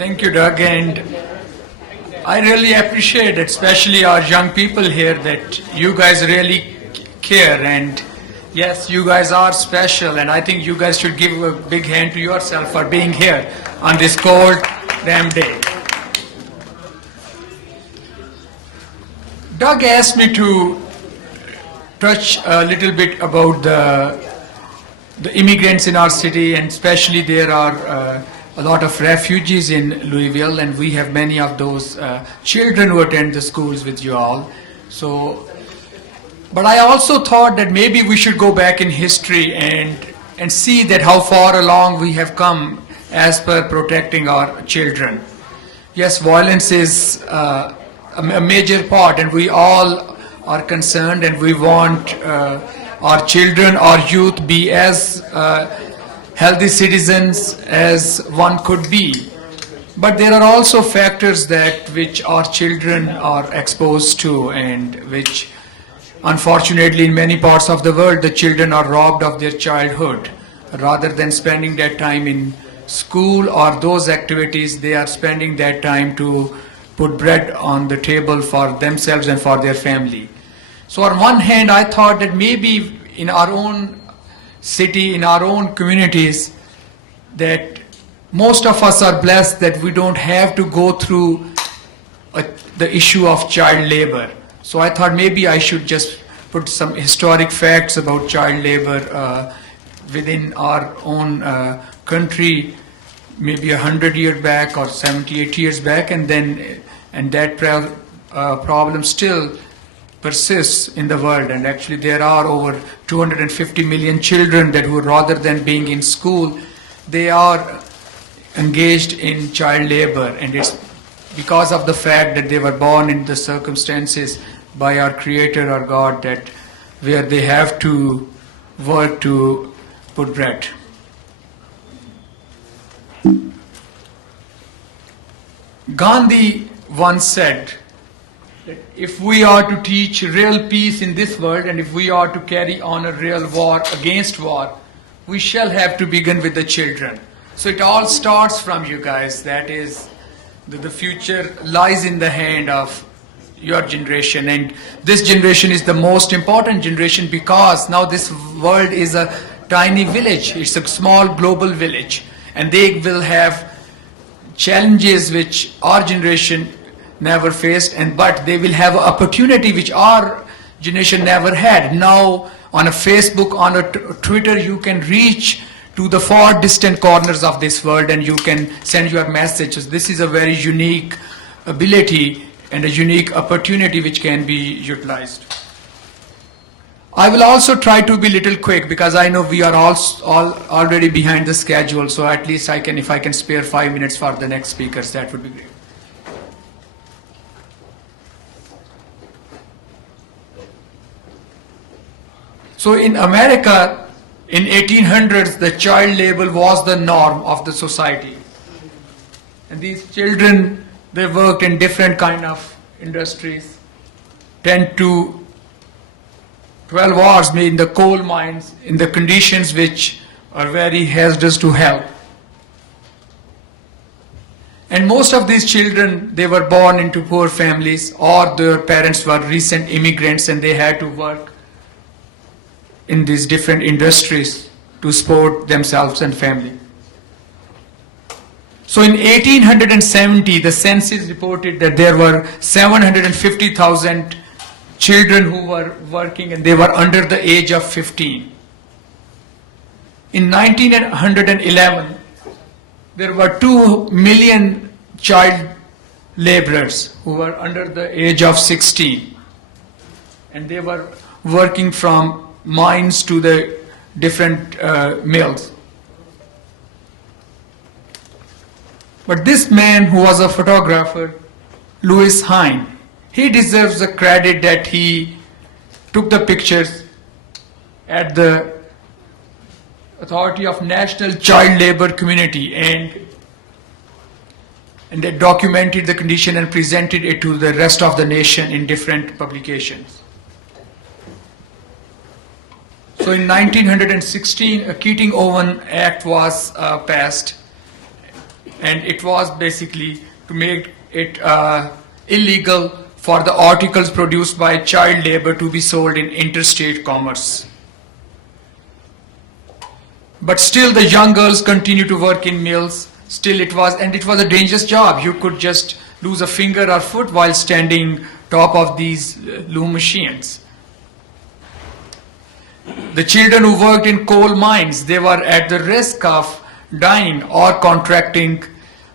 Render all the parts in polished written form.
Thank you, Doug, and I really appreciate, especially our young people here, that you guys really care. And yes, you guys are special, and I think you guys should give a big hand to yourself for being here on this cold, damn day. Doug asked me to touch a little bit about the immigrants in our city, and especially there are a lot of refugees in Louisville, and we have many of those children who attend the schools with you all. So, but I also thought that maybe we should go back in history and see that how far along we have come as per protecting our children. Yes, violence is a major part, and we all are concerned, and we want our children, our youth be as healthy citizens as one could be. But there are also factors that which our children are exposed to, and which unfortunately in many parts of the world the children are robbed of their childhood. Rather than spending that time in school or those activities, they are spending that time to put bread on the table for themselves and for their family. So on one hand, I thought that maybe in our own city, in our own communities, that most of us are blessed that we don't have to go through the issue of child labor. So I thought maybe I should just put some historic facts about child labor within our own country, maybe 100 years back or 70, 80 years back, and that problem still persists in the world. And actually there are over 250 million children that who, rather than being in school, they are engaged in child labor, and it's because of the fact that they were born in the circumstances by our Creator or God that where they have to work to put bread. Gandhi once said that if we are to teach real peace in this world, and if we are to carry on a real war against war, we shall have to begin with the children. So it all starts from you guys. That is, the future lies in the hand of your generation, and this generation is the most important generation because now this world is a tiny village. It's a small global village, and they will have challenges which our generation never faced, but they will have an opportunity which our generation never had. Now on a Facebook, on a Twitter, you can reach to the far distant corners of this world, and you can send your messages. This is a very unique ability and a unique opportunity which can be utilized. I will also try to be a little quick because I know we are all already behind the schedule, so at least if I can spare 5 minutes for the next speakers, that would be great. So in America, in 1800s, the child labor was the norm of the society. And these children, they worked in different kind of industries, 10 to 12 hours in the coal mines, in the conditions which are very hazardous to health. And most of these children, they were born into poor families, or their parents were recent immigrants and they had to work in these different industries to support themselves and family. So in 1870, the census reported that there were 750,000 children who were working, and they were under the age of 15. In 1911, there were 2 million child laborers who were under the age of 16, and they were working from mines to the different mills. But this man who was a photographer, Louis Hine, he deserves the credit that he took the pictures at the Authority of National Child Labor Community, and they documented the condition and presented it to the rest of the nation in different publications. So in 1916, a Keating-Owen Act was passed, and it was basically to make it illegal for the articles produced by child labor to be sold in interstate commerce. But still the young girls continue to work in mills. Still it was a dangerous job. You could just lose a finger or foot while standing top of these loom machines. The children who worked in coal mines, they were at the risk of dying or contracting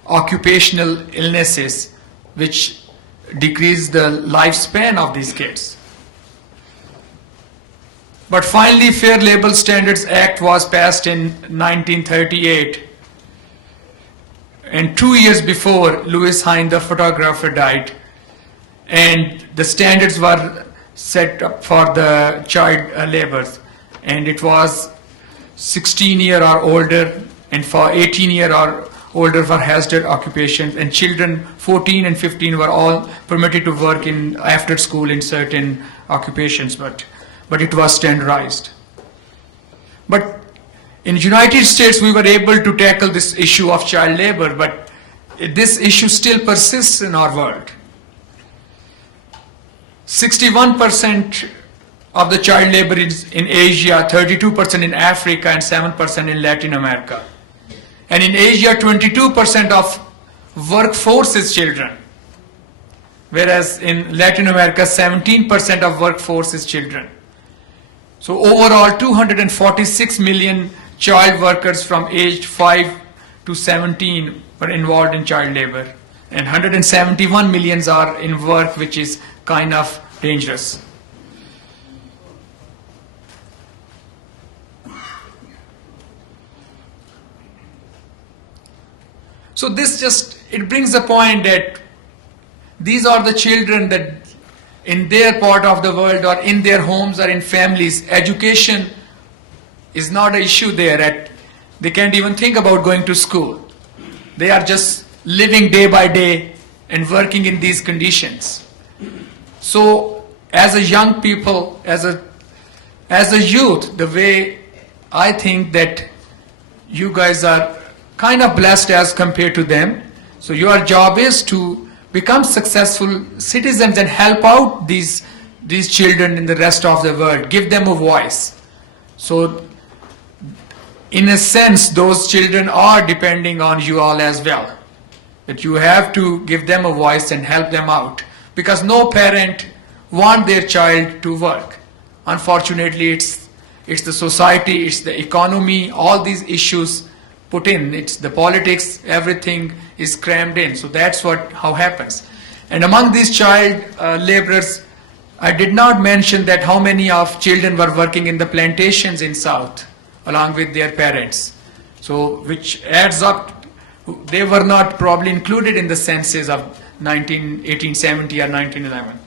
occupational illnesses, which decreased the lifespan of these kids. But finally, Fair Labor Standards Act was passed in 1938. And 2 years before, Louis Hine, the photographer, died. And the standards were set up for the child laborers. And it was 16-year or older, and for 18-year or older for hazardous occupations. And children 14 and 15 were all permitted to work in after school in certain occupations, but it was standardized. But in the United States, we were able to tackle this issue of child labor, but this issue still persists in our world. 61% of the child labor is in Asia, 32% in Africa, and 7% in Latin America. And in Asia, 22% of workforce is children, whereas in Latin America, 17% of workforce is children. So overall, 246 million child workers from aged 5 to 17 were involved in child labor, and 171 millions are in work which is kind of dangerous. So it brings the point that these are the children that in their part of the world or in their homes or in families, education is not an issue there. They can't even think about going to school. They are just living day by day and working in these conditions. So as a young people, as a youth, the way I think that you guys are kind of blessed as compared to them. So your job is to become successful citizens and help out these children in the rest of the world. Give them a voice. So in a sense, those children are depending on you all as well. That you have to give them a voice and help them out. Because no parent wants their child to work. Unfortunately, it's the society, it's the economy, all these issues put in. It's the politics, everything is crammed in. So that's how happens. And among these child laborers, I did not mention that how many of children were working in the plantations in South along with their parents. So which adds up, they were not probably included in the census of 1870 or 1911.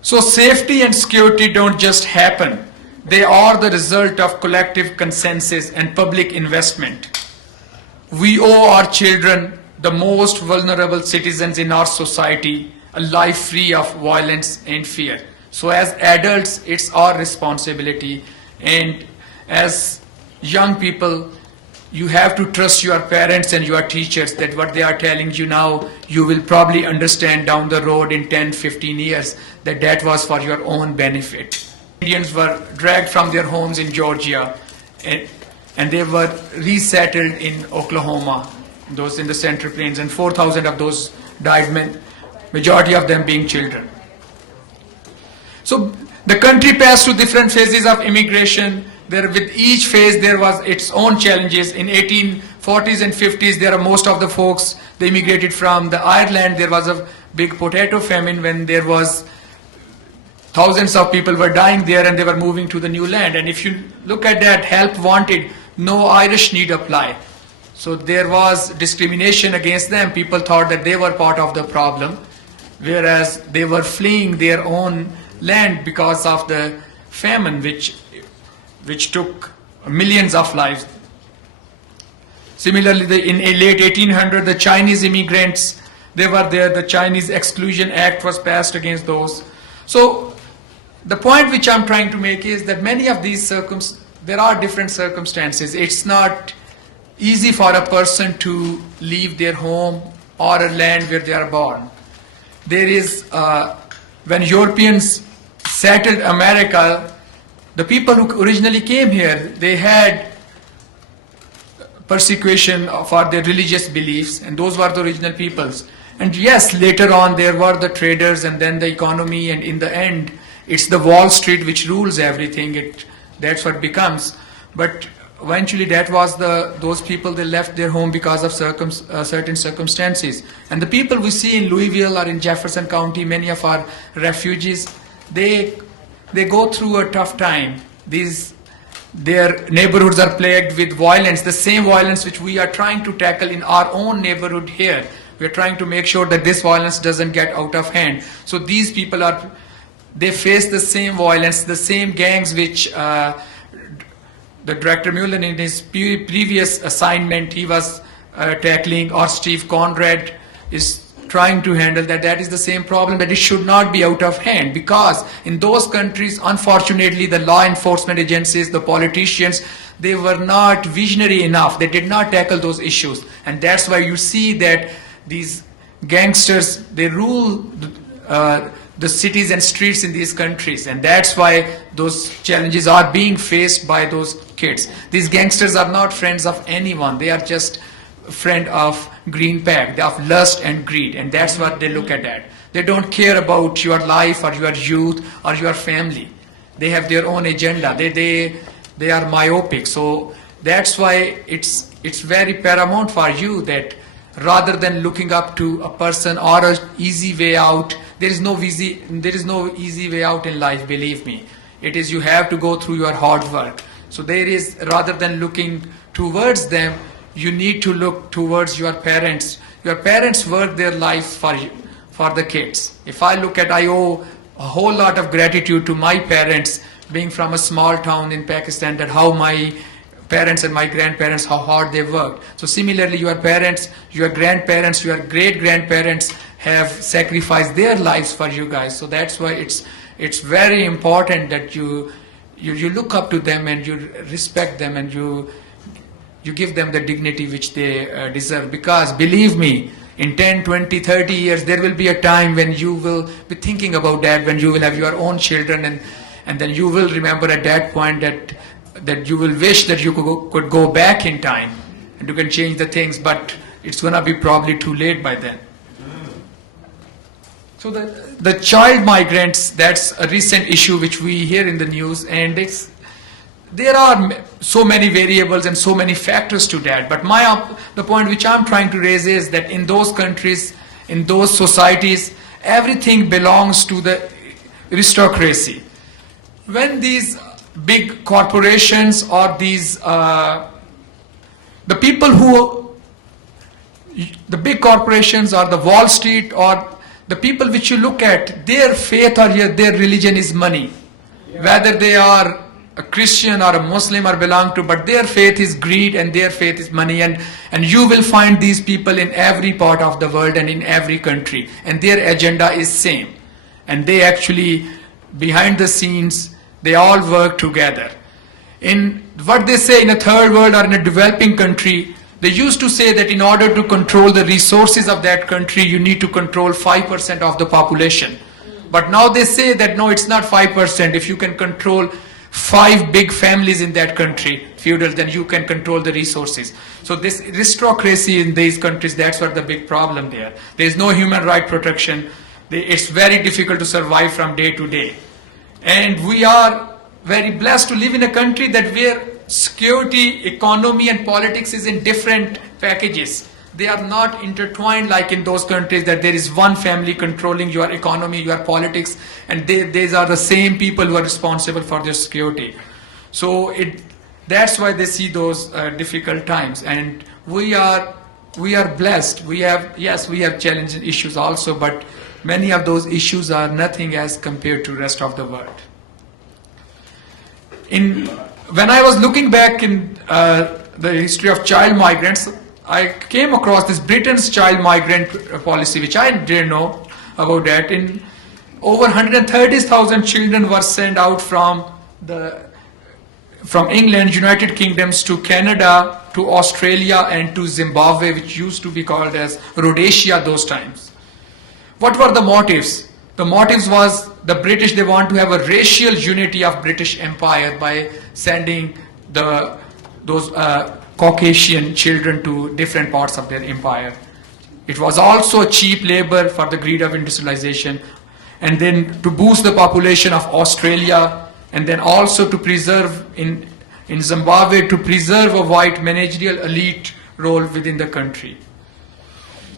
So safety and security don't just happen. They are the result of collective consensus and public investment. We owe our children, the most vulnerable citizens in our society, a life free of violence and fear. So as adults, it's our responsibility, and as young people, you have to trust your parents and your teachers that what they are telling you now, you will probably understand down the road in 10, 15 years that was for your own benefit. Indians were dragged from their homes in Georgia and they were resettled in Oklahoma, those in the Central Plains, and 4,000 of those died, majority of them being children. So the country passed through different phases of immigration. With each phase there was its own challenges. In 1840s and 50s, there are most of the folks, they immigrated from the Ireland. There was a big potato famine when there was thousands of people were dying there and they were moving to the new land. And if you look at that, help wanted, no Irish need apply. So there was discrimination against them. People thought that they were part of the problem, whereas they were fleeing their own land because of the famine which took millions of lives. Similarly, in late 1800, the Chinese immigrants, they were there. The Chinese Exclusion Act was passed against those. So the point which I'm trying to make is that many of these there are different circumstances. It's not easy for a person to leave their home or a land where they are born. There is, when Europeans settled America, the people who originally came here, they had persecution for their religious beliefs, and those were the original peoples. And yes, later on there were the traders and then the economy, and in the end, it's the Wall Street which rules everything. That's what becomes. But eventually that was those people, they left their home because of certain circumstances. And the people we see in Louisville or in Jefferson County, many of our refugees, they go through a tough time. Their neighborhoods are plagued with violence, the same violence which we are trying to tackle in our own neighborhood here. We are trying to make sure that this violence doesn't get out of hand. So these people they face the same violence, the same gangs which the Director Mueller in his previous assignment he was tackling, or Steve Conrad is trying to handle. That is the same problem, that it should not be out of hand, because in those countries, unfortunately, the law enforcement agencies, the politicians, they were not visionary enough. They did not tackle those issues, and that's why you see that these gangsters, they rule the cities and streets in these countries, and that's why those challenges are being faced by those kids. These gangsters are not friends of anyone. They are just friend of green pack, of lust and greed, and that's what they look at that. They don't care about your life or your youth or your family. They have their own agenda. They are myopic. So that's why it's very paramount for you that rather than looking up to a person or an easy way out, there is no easy way out in life, believe me. It is, you have to go through your hard work. So there is, rather than looking towards them, you need to look towards your parents. Your parents work their lives for you, for the kids. If I owe a whole lot of gratitude to my parents, being from a small town in Pakistan, that how my parents and my grandparents, how hard they worked. So similarly, your parents, your grandparents, your great-grandparents have sacrificed their lives for you guys. So that's why it's very important that you look up to them and you respect them and you give them the dignity which they deserve. Because believe me, in 10, 20, 30 years, there will be a time when you will be thinking about that, when you will have your own children, and then you will remember at that point that you will wish that you could go back in time and you can change the things, but it's going to be probably too late by then. So the child migrants, that's a recent issue which we hear in the news, and there are so many variables and so many factors to that. But the point which I'm trying to raise is that in those countries, in those societies, everything belongs to the aristocracy. When these big corporations or these the big corporations or the Wall Street or the people which you look at, their faith or their religion is money. Whether they are a Christian or a Muslim or belong to, but their faith is greed and their faith is money, and you will find these people in every part of the world and in every country, and their agenda is same, and they actually behind the scenes they all work together. In what they say in a third world or in a developing country, they used to say that in order to control the resources of that country, you need to control 5% of the population. But now they say that no, it's not 5%. If you can control 5 big families in that country, feudal, then you can control the resources. So this aristocracy in these countries, that's what the big problem there. There is no human right protection. It's very difficult to survive from day to day. And we are very blessed to live in a country where security, economy and politics is in different packages. They are not intertwined like in those countries that there is one family controlling your economy, your politics, and these are the same people who are responsible for their security. So that's why they see those difficult times. And we are blessed. We have challenging issues also, but many of those issues are nothing as compared to the rest of the world. When I was looking back in the history of child migrants, I came across this Britain's child migrant policy, which I didn't know about that. In over 130,000 children were sent out from from England, United Kingdoms to Canada to Australia and to Zimbabwe, which used to be called as Rhodesia those times. What were the motives? The motives was the British, they want to have a racial unity of British Empire by sending those Caucasian children to different parts of their empire. It was also cheap labor for the greed of industrialization, and then to boost the population of Australia, and then also to preserve in Zimbabwe, to preserve a white managerial elite role within the country.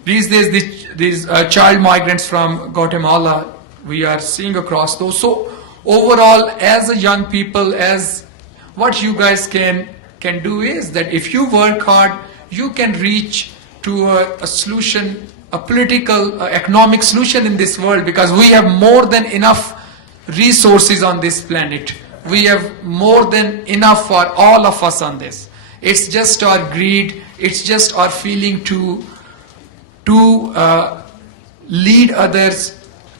These days, these child migrants from Guatemala, we are seeing across those. So overall, as a young people, as what you guys can do is that if you work hard, you can reach to a solution, a political, economic solution in this world, because we have more than enough resources on this planet. We have more than enough for all of us on this. It's just our greed, it's just our feeling to lead others,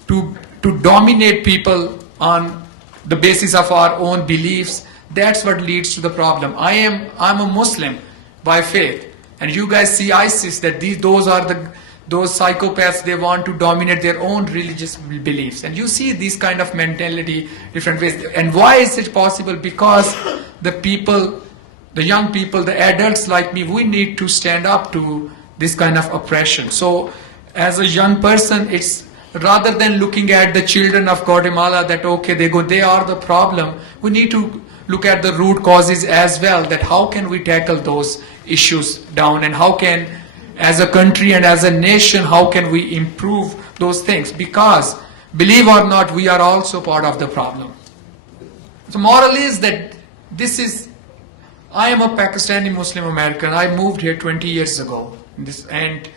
to dominate people on the basis of our own beliefs. That's what leads to the problem. I'm a Muslim by faith, and you guys see ISIS, that those psychopaths, they want to dominate their own religious beliefs, and you see these kind of mentality different ways. And why is it possible? Because the people, the young people, the adults like me, we need to stand up to this kind of oppression. So as a young person, it's rather than looking at the children of Guatemala that okay, they are the problem, we need to look at the root causes as well, that how can we tackle those issues down, and how can, as a country and as a nation, how can we improve those things? Because believe or not, we are also part of the problem. The moral is that I am a Pakistani Muslim American. I moved here 20 years ago, and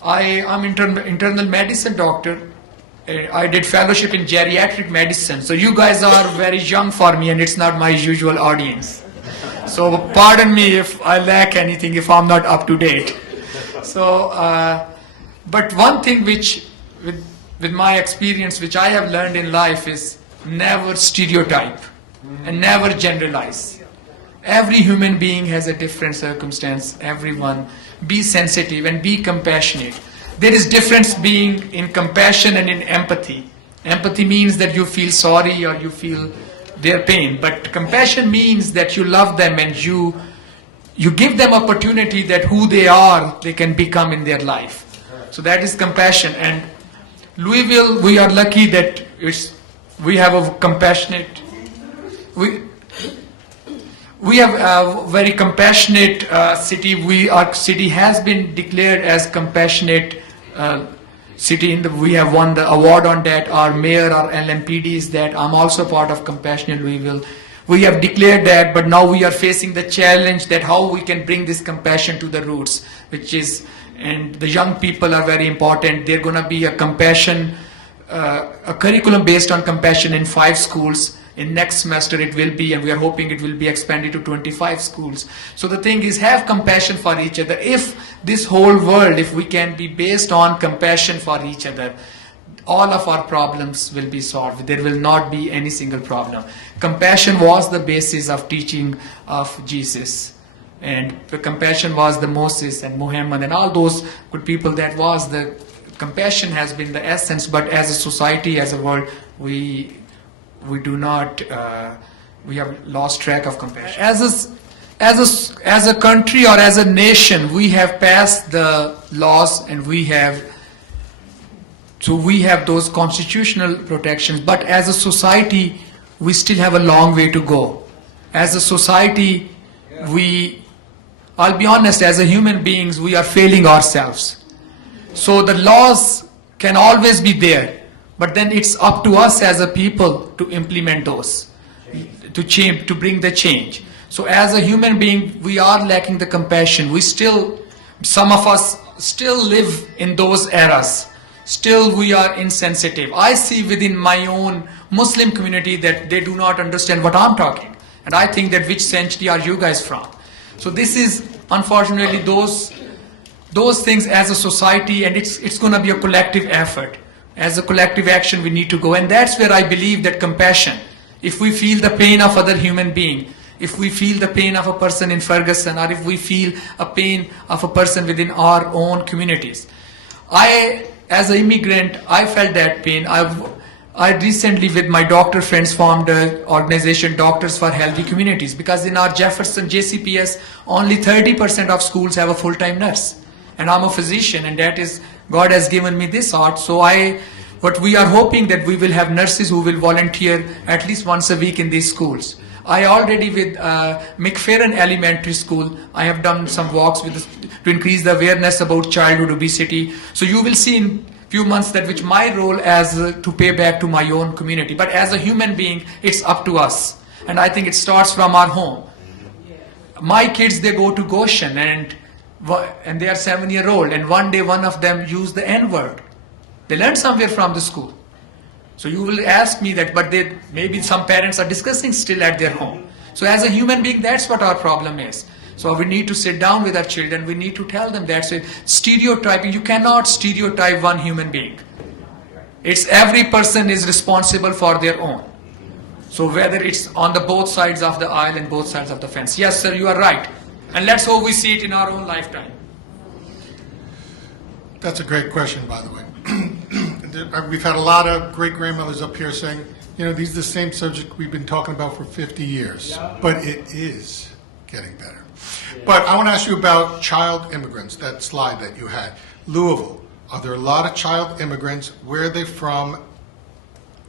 I'm internal medicine doctor. I did fellowship in geriatric medicine. So you guys are very young for me, and it's not my usual audience. So pardon me if I lack anything, if I'm not up to date. So, but one thing which, with my experience, which I have learned in life is never stereotype and never generalize. Every human being has a different circumstance. Everyone, be sensitive and be compassionate. There is difference being in compassion and in empathy. Empathy means that you feel sorry or you feel their pain, but compassion means that you love them and you give them opportunity that who they are, they can become in their life. So that is compassion. And Louisville, we are lucky that we have a compassionate, we have a very compassionate city. Our city has been declared as compassionate city. We have won the award on that. Our mayor, our LMPD is that. I'm also part of Compassionate Louisville. We have declared that, but now we are facing the challenge that how we can bring this compassion to the roots, and the young people are very important. They're going to be a curriculum based on compassion in 5 schools. In next semester it will be, and we are hoping it will be expanded to 25 schools. So the thing is, have compassion for each other. If this whole world, if we can be based on compassion for each other, all of our problems will be solved. There will not be any single problem. Compassion was the basis of teaching of Jesus, and the compassion was the Moses and Muhammad and all those good people. That was the compassion has been the essence. But as a society, as a world, we do not, we have lost track of compassion. As a country or as a nation, we have passed the laws, and we have those constitutional protections. But as a society, we still have a long way to go. As a society, I'll be honest, as a human beings, we are failing ourselves. So the laws can always be there, but then it's up to us as a people to implement those, to bring the change. So as a human being, we are lacking the compassion. Some of us still live in those eras. Still we are insensitive. I see within my own Muslim community that they do not understand what I'm talking. And I think that which century are you guys from? So this is unfortunately those things as a society, and it's going to be a collective effort. As a collective action we need to go, and that's where I believe that compassion, if we feel the pain of other human being, if we feel the pain of a person in Ferguson, or if we feel a pain of a person within our own communities. As an immigrant, I felt that pain. I recently, with my doctor friends, formed an organization, Doctors for Healthy Communities, because in our Jefferson JCPS, only 30% of schools have a full-time nurse. And I'm a physician, and that is, God has given me this art. So what we are hoping that we will have nurses who will volunteer at least once a week in these schools. I already, with McFerrin Elementary School, I have done some walks to increase the awareness about childhood obesity. So you will see in few months that which my role as to pay back to my own community. But as a human being, it's up to us. And I think it starts from our home. My kids, they go to Goshen, and they are 7-year-old, and one day one of them used the N-word. They learned somewhere from the school. So you will ask me that, but maybe some parents are discussing still at their home. So as a human being, that's what our problem is. So we need to sit down with our children. We need to tell them that. So stereotyping, you cannot stereotype one human being. It's every person is responsible for their own. So whether it's on the both sides of the aisle and both sides of the fence. Yes, sir, you are right. And let's hope we see it in our own lifetime. That's a great question, by the way. We've had a lot of great-grandmothers up here saying, these are the same subject we've been talking about for 50 years. But it is getting better. But I want to ask you about child immigrants, that slide that you had. Louisville, are there a lot of child immigrants? Where are they from?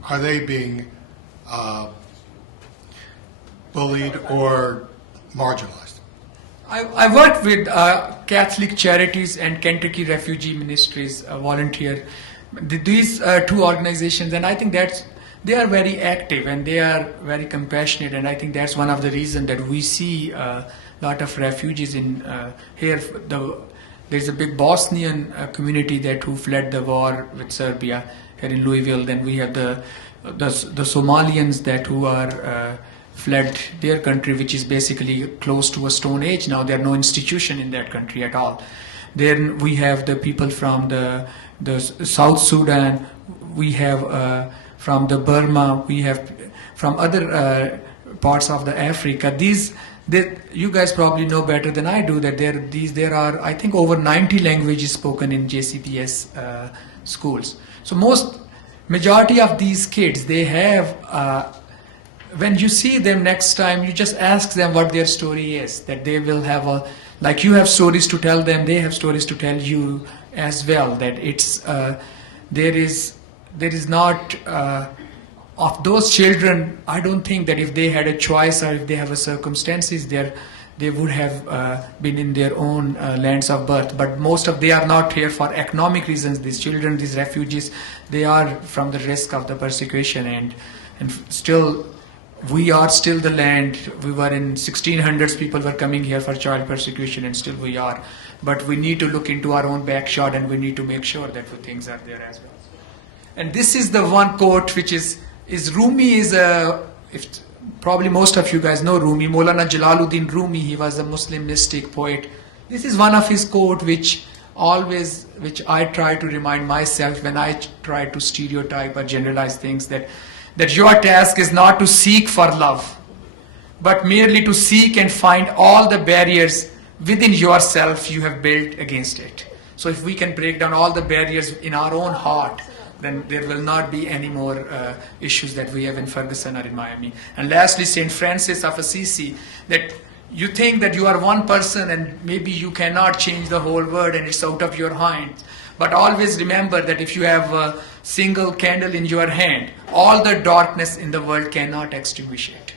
Are they being bullied or marginalized? I worked with Catholic Charities and Kentucky Refugee Ministries volunteer. These two organizations, and I think they are very active and they are very compassionate, and I think that's one of the reasons that we see a lot of refugees in here. There's a big Bosnian community who fled the war with Serbia here in Louisville. Then we have the Somalians who are fled their country, which is basically close to a stone age now. There are no institution in that country at all. Then we have the people from the South Sudan. We have from the Burma. We have from other parts of the Africa. You guys probably know better than I do that there are I think over 90 languages spoken in JCPS schools. So majority of these kids, they have. When you see them next time, you just ask them what their story is. That they will have like you have stories to tell them, they have stories to tell you as well. That it's there is not of those children. I don't think that if they had a choice or if they have a circumstances, they would have been in their own lands of birth. But they are not here for economic reasons. These children, these refugees, they are from the risk of the persecution, and still. We are still the land. We were in 1600s, people were coming here for child persecution, and still we are. But we need to look into our own backshot, and we need to make sure that the things are there as well. And this is the one quote which is Rumi probably most of you guys know Rumi, Maulana Jalaluddin Rumi. He was a Muslim mystic poet. This is one of his quote which I try to remind myself when I try to stereotype or generalize things, that your task is not to seek for love, but merely to seek and find all the barriers within yourself you have built against it. So if we can break down all the barriers in our own heart, then there will not be any more issues that we have in Ferguson or in Miami. And lastly, St. Francis of Assisi, that you think that you are one person and maybe you cannot change the whole world and it's out of your hands. But always remember that if you have a single candle in your hand, all the darkness in the world cannot extinguish it.